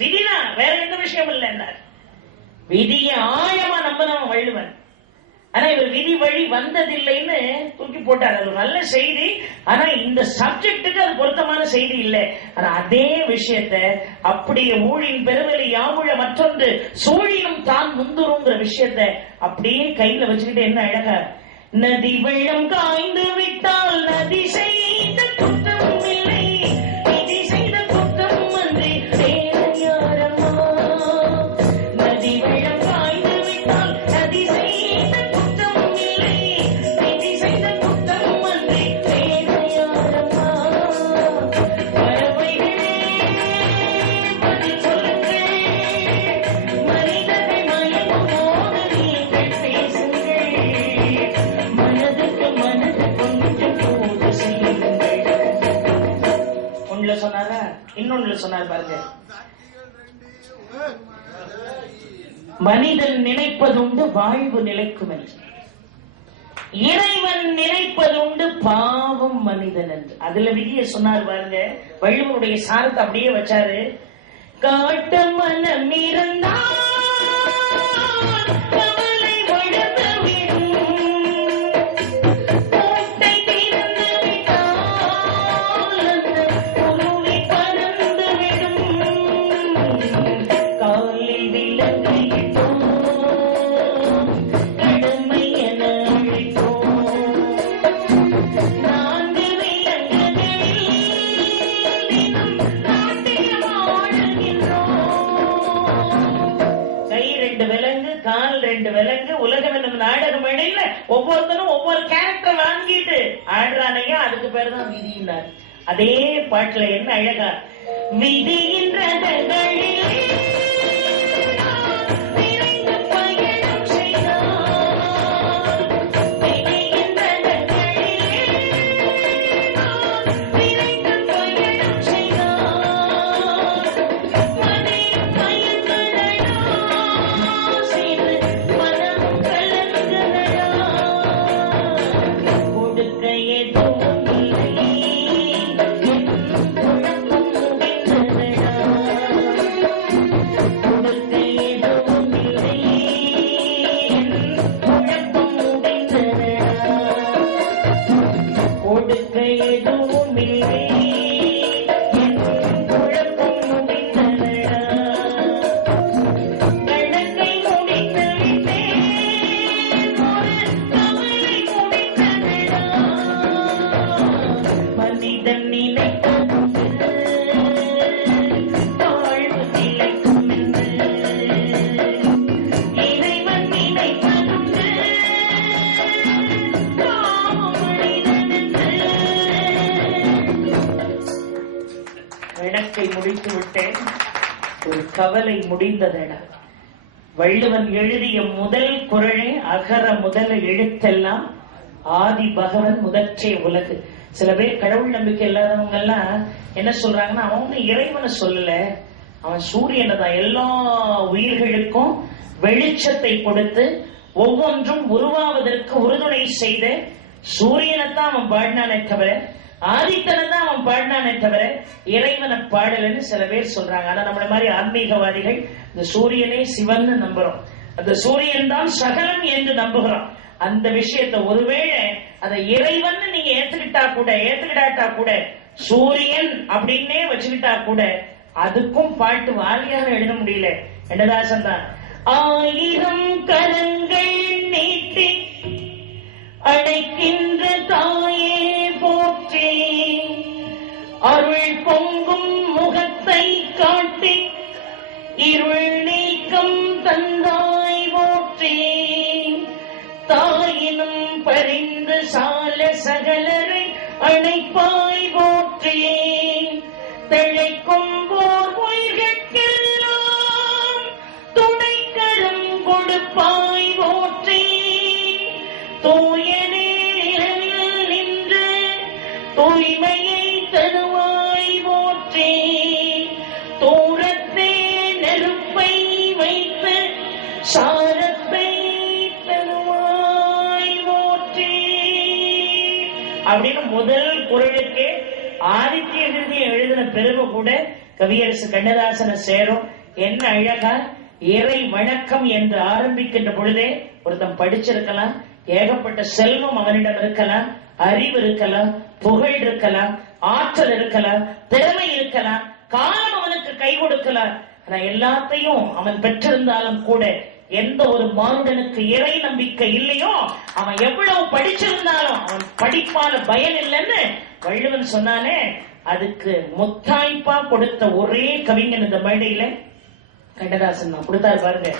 விதிதான், வேற எந்த விஷயம் இல்லை. விதியை ஆழமா நம்பினவன் வள்ளுவன். ஆனா இவர் விதி வழி வந்ததில்லைன்னு தூக்கி போட்டார். அது நல்ல செய்தி, ஆனா இந்த சப்ஜெக்டுக்கு அது பொருத்தமான செய்தி இல்லை. ஆனா அதே விஷயத்தை அப்படியே ஊழின் பெருவெளி யாவுழ மற்றொன்று சூழினும் தான் முந்துருங்கிற விஷயத்தை அப்படியே கையில வச்சுக்கிட்டு என்ன அழகா, நதி வெள்ளம் காய்ந்து விட்டால் நதி செய்த குற்றம் இல்லை, விதி செய்த குற்றம் அன்றி வேறு யாரம்மா. நதி வெள்ளம் காய்ந்து விட்டால் நதி செய்த குற்றம் இல்லை, விதி செய்த குற்றம் அன்றி வேறு யாரம்மா. பறவைகளே பதில் சொல்லுங்கள், மனிதர்கள் மயங்கும் போது நீங்கள் பேசுங்கள், மனதுக்கு மனது கொஞ்சம் போது செய்யுங்கள். ஒண்ணுல சொன்னாரா, இன்னொன்னுல சொன்னார் பாருங்க, மனிதன் நினைப்பதுண்டு வாழ்வு நிலைக்கும் என்று, இறைவன் நினைப்பதுண்டு பாவம் மனிதன் என்று. அதுல விதியை சொன்னார் பாருங்க. வள்ளுவனுடைய சாரத்தை அப்படியே வச்சாரு. காட்ட மனம் இருந்தால் கவலை வளர்ந்து விடும், கோட்டை திறந்து விட்டால் அந்த குருவி பறந்து விடும், காலில் விலங்கிட்டோம் கடமை என அழைப்போம், நான்கு விலங்குகளில் தினம் நாட்டியம் ஆடுகின்றோம். கை ரெண்டு விலங்கு, கால் ரெண்டு விலங்கு, உலகம் என்னும் நாடகம் இடையில ஒவ்வொருத்தரும் ஒவ்வொரு கேரக்டர் வாங்கிட்டு ஆடுறானையா, அதுக்கு பேர் தான் விதியினார். அதே பாட்டுல என்ன அழகா, விதியின் ரதங்களில் விரைந்து பயணம் செய்தார், விதியின் ரதங்களில் விரைந்து பயணம் செய்தார், மதியும் பயன்களடா செய்து மனமும் கலங்குதடா, கொடுக்க எதுவும் இல்லை குழப்பம் முடிந்ததடா, கொடுக்க எதுவும் இல்லை குழப்பம் முடிந்ததடா, கொடுக்க எதுவும் இல்லை குழப்பம் முடிந்ததடா, கணக்கை முடித்து விட்டேன் ஒரு கவலை முடிந்ததடா, மனிதன் நினைத்ததுண்டு வாழ்வு நிலைக்கும் என்று, இறைவன் நினைப்பதுண்டு பாவம் மனிதன் என்று. கணக்கை முடித்து விட்டேன் ஒரு கவலை முடிந்ததடா. வள்ளுவன் எழுதிய முதல் குறளே அகர முதல எழுத்தெல்லாம் ஆதி பகவன் முதற்றே உலகு. சில பேர் கடவுள் நம்பிக்கை இல்லாதவங்க எல்லாம் என்ன சொல்றாங்கன்னா, அவங்க இறைவனை சொல்லல, அவன் சூரியனை தான் எல்லா உயிர்களுக்கும் வெளிச்சத்தை கொடுத்து ஒவ்வொன்றும் உருவாவதற்கு உறுதுணை செய்த சூரியனைத்தான் அவன் பாடினானே தவிர, ஆதித்தனை தான் அவன் பாடினானே தவிர இறைவனை பாடலன்னு சில பேர் சொல்றாங்க. ஆனா நம்மள மாதிரி ஆன்மீகவாதிகள் இந்த சூரியனே சிவன் நம்புறோம், அந்த சூரியன் தான் சகலம் என்று நம்புகிறோம். அந்த விஷயத்தை ஒருவேளை அதை இறைவன் நீங்க ஏத்துக்கிட்டாட்டா கூட சூரியன் அப்படின்னே வச்சுக்கிட்டா கூட அதுக்கும் பாட்டு வாலியாக எழுத முடியல. கண்ணதாசன் தான் ஆயிரம் கரங்கள் நீட்டி அடைக்கின்ற தாயே போற்றி, அருள் பொங்கும் முகத்தை காட்டி இருள் நீக்கம் தந்தாய் போற்றி, தாயினும் பரிந்து சால சகலரை அணைப்பாய் போற்றி, தழைக்கும் போர் உயிர்கட்கெல்லாம் துணைக்கரம் கொடுப்பாய் போற்றி, தூயனே நிழலில் நின்று தூய்மையை தருவாய் போற்றி, தூரத்தே நெருப்பை வைத்து சாரத்தை தருவாய் போற்றி அப்படின்னு முதல் குறளுக்கே ஆதித்ய ஹிருதயம் எழுதின பிறகு கூட கூட கவியரசு கண்ணதாசனை சேரும். என்ன அழகா இறை வணக்கம் என்று ஆரம்பிக்கின்ற பொழுதே ஒருத்தன் படிச்சிருக்கலாம், ஏகப்பட்ட செல்வம் அவனிடம் இருக்கலாம், அறிவு இருக்கலாம், புகழ் இருக்கலாம், ஆற்றல் இருக்கலாம், திறமை இருக்கலாம், காலம் அவனுக்கு கை கொடுக்கலாம். ஆனா எல்லாத்தையும் அவன் பெற்றிருந்தாலும் கூட எந்த ஒரு மானுடனுக்கு இறை நம்பிக்கை இல்லையோ அவன் எவ்வளவு படிச்சிருந்தாலும் அவன் படிப்பால பயன் இல்லைன்னு வள்ளுவன் சொன்னானே. அதுக்கு முத்தாய்ப்பா கொடுத்த ஒரே கவிஞன் இந்த மேடையில கண்ணதாசன் தான் கொடுத்தாரு பாருங்க.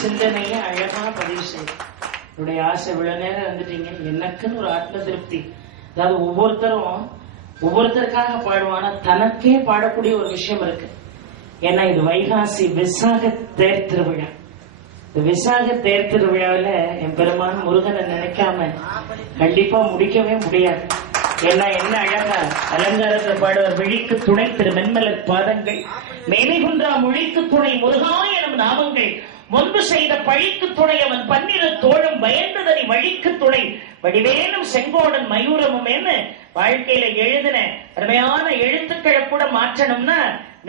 சிந்தனையை அழகா பதிவு செய்யும். என்னுடைய ஆசை இவ்வளவு நேரம் வந்துட்டீங்க, எனக்குன்னு ஒரு ஆத்ம திருப்தி. அதாவது ஒவ்வொருத்தருக்காக பாடுவானா தனக்கே பாடக்கூடிய ஒரு விஷயம் இருக்கு. ஏன்னா இது வைகாசி விசாக தேர் திருவிழா. இந்த விசாக தேர் திருவிழாவில என் பெருமான் முருகனை நினைக்காம கண்டிப்பா முடிக்கவே முடியாது. ஏன்னா என்ன அழகா அலங்காரத்தில் பாடுவர் விழிக்கு துணை திரு மென்மலர் பாதங்கள் மேனைகுன்றா மொழிக்கு துணை முருகா எனும் நாமங்கள் முன்பு செய்த பழிக்கு துணை அவன் பன்னிரு தோழும் பயந்ததனை வழிக்கு துணை வடிவேனும் செங்கோடன் மயூரமும் என்ன வாழ்க்கையில எழுதின அருமையான எழுத்துக்களை கூட மாற்றணும்னா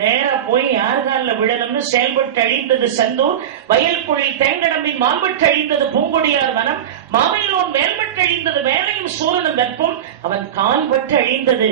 நேரா போய் யார்கால விழணும்னு செயல்பட்டு அழிந்தது செந்தூர், வயல்குழில் தேங்கடம்பின் மாம்பட்டு அழிந்தது பூங்கொடியார் வனம், மாமையிலோன் மேல்பட்டு அழிந்தது வேலையும் சூரனும் வெப்பம், அவன் கால்பட்டு அழிந்தது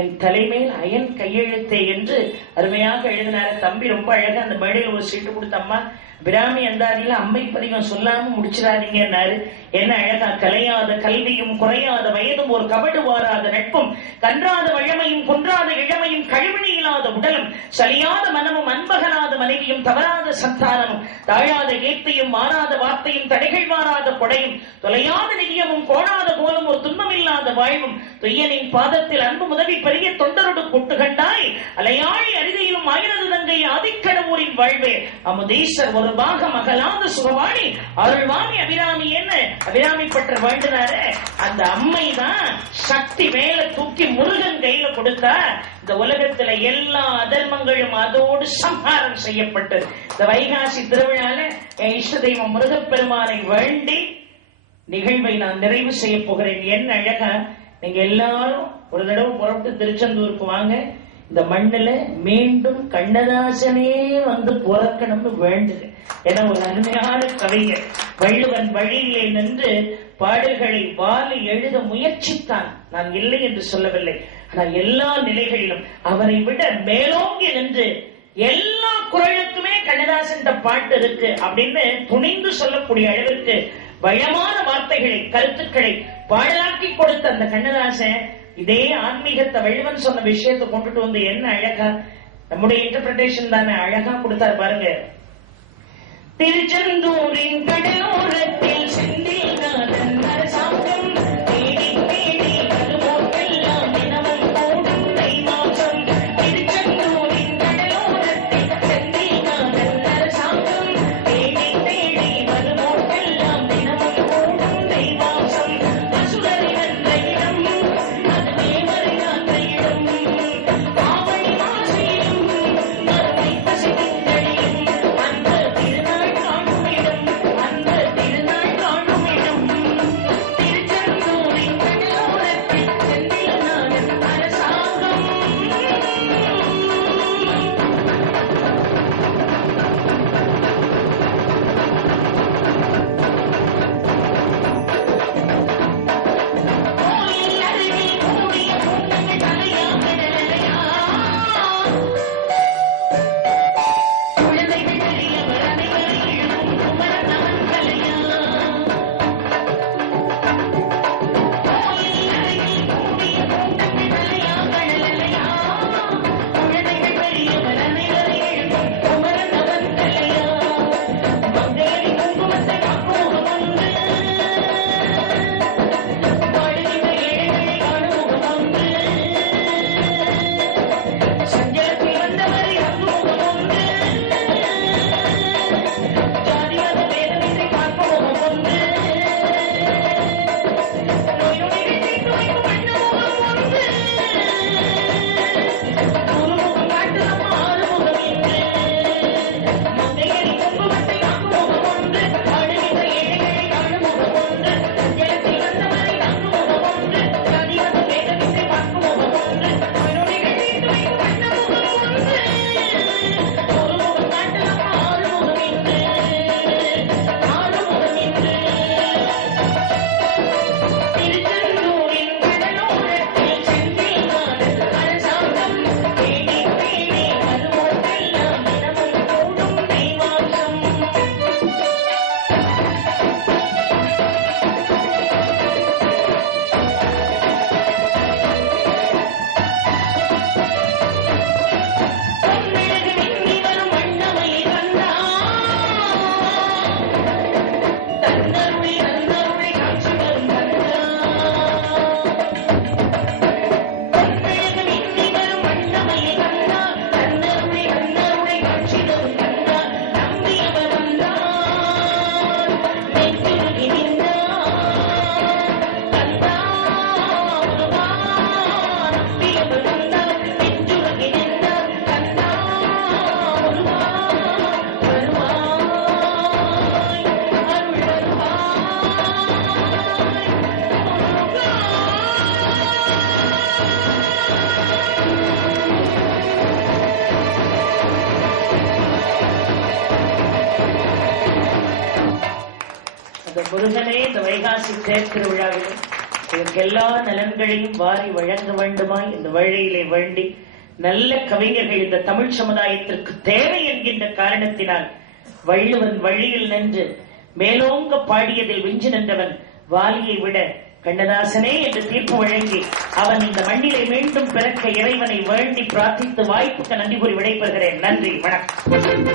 என் தலைமையில் அயன் கையெழுத்தே என்று அருமையாக எழுதினார. தம்பி ரொம்ப அழகா அந்த மேடையில் ஒரு சீட்டு கொடுத்தம்மா, பிராமி அந்தாதியில அம்மை பதிகம் சொல்லாம முடிச்சிடாதீங்கன்னாரு. என்ன அழகா, கலையாத கல்வியும் குறையாத வயதும் ஒரு கபடு வாராத நட்பும் கன்றாத வழமையும் குன்றாத இளமையும் கழிவினி இல்லாத உடலும் சலியாத மனமும் அன்பகலாத மனைவியும் தவறாத சந்தானமும் தாழாத கீர்த்தியும் மாறாத வார்த்தையும் தடைகள் மாறாத கொடையும் தொலையாத நிதியமும் கோணாத போலும் ஒரு துன்பமில்லாத வாழ்வும் துய்யனின் பாதத்தில் அன்பு முதவி பெரிய தொண்டரோடு கூட்டு கண்டாய் அலையாழி அரிதையிலும் ஆயிரது தங்கை ஆதிக்கடவுரின் வாழ்வே அமுதீஸ்வர் ஒரு பாகம் அகலாத சுகவாணி அருள்வாணி அபிராமி. என்ன அபிராமி பற்ற வேண்டினாரு அந்த அம்மை தான் சக்தி மேல தூக்கி முருகன் கையில கொடுத்தா இந்த உலகத்துல எல்லா அதர்மங்களும் அதோடு சம்ஹாரம் செய்யப்பட்டது. இந்த வைகாசி திருவிழால என் இஷ்ட தெய்வம் முருகப்பெருமானை வேண்டி நிகழ்வை நான் நிறைவு செய்ய போகிறேன். என்ன அழகா, நீங்க எல்லாரும் ஒரு தடவை புறப்பட்டு திருச்செந்தூருக்கு வாங்க. இந்த மண்ணுல மீண்டும் கண்ணதாசனே வந்து பிறக்கணும்னு வேண்டுது. என ஒரு அருமையான கவிஞர் வள்ளுவன் வழியிலே நின்று பாடல்களை வாலி எழுத முயற்சித்தான். நான் இல்லை என்று சொல்லவில்லை. ஆனால் எல்லா நிலைகளிலும் அவரை விட மேலோங்கி நின்று எல்லா குரலுக்குமே கண்ணதாசன் பாட்டு இருக்கு அப்படின்னு துணிந்து சொல்லக்கூடிய அளவிற்கு வளமான வார்த்தைகளை கருத்துக்களை பாழாக்கி கொடுத்த அந்த கண்ணதாசன் இதே ஆன்மீகத்தை வள்ளுவன் சொன்ன விஷயத்தை கொண்டுட்டு வந்து என்ன அழகா நம்முடைய இன்டர்பிரேஷன் தானே அழகா கொடுத்தாரு பாருங்க. திருச்செந்தூரின் கடலோரத்தில் செந்தில் நாதன் அரசாங்கம் தேடி தேடி வருவோர்க்கெல்லாம் தினமும் கூடும் தைமாசம். திருச்செந்தூரின் கடலோரத்தில் செந்தில் நாதன் அரசாங்கம் தேடி தேடி வருவோர்க்கெல்லாம் தினமும் கூடும் தைமாசம். அசுரரின் அந்த இடம் அது தேவரின் இடம் ஆவணி மாசையும் மறுமை பசித்தின் அந்த திருநாள் காணும் இடம் அந்த திருநாள் அந்த முருகனே இந்த வைகாசி தேர் திருவிழாவில் இதற்கு எல்லா நலன்களையும் வாரி வழங்க வேண்டுமாய் இந்த வழியிலே வேண்டி, நல்ல கவிஞர்கள் இந்த தமிழ் சமுதாயத்திற்கு தேவை என்கின்ற காரணத்தினால் வள்ளுவன் வழியில் நின்று மேலோங்க பாடியதில் விஞ்சு நின்றவன் வாலியை விட கண்ணதாசனே என்று தீர்ப்பு வழங்கி அவன் இந்த மண்ணிலை மீண்டும் பிறக்க இறைவனை வேண்டி பிரார்த்தித்து வாய்ப்புக்கு நன்றி கூறி விடைபெறுகிறேன். நன்றி, வணக்கம்.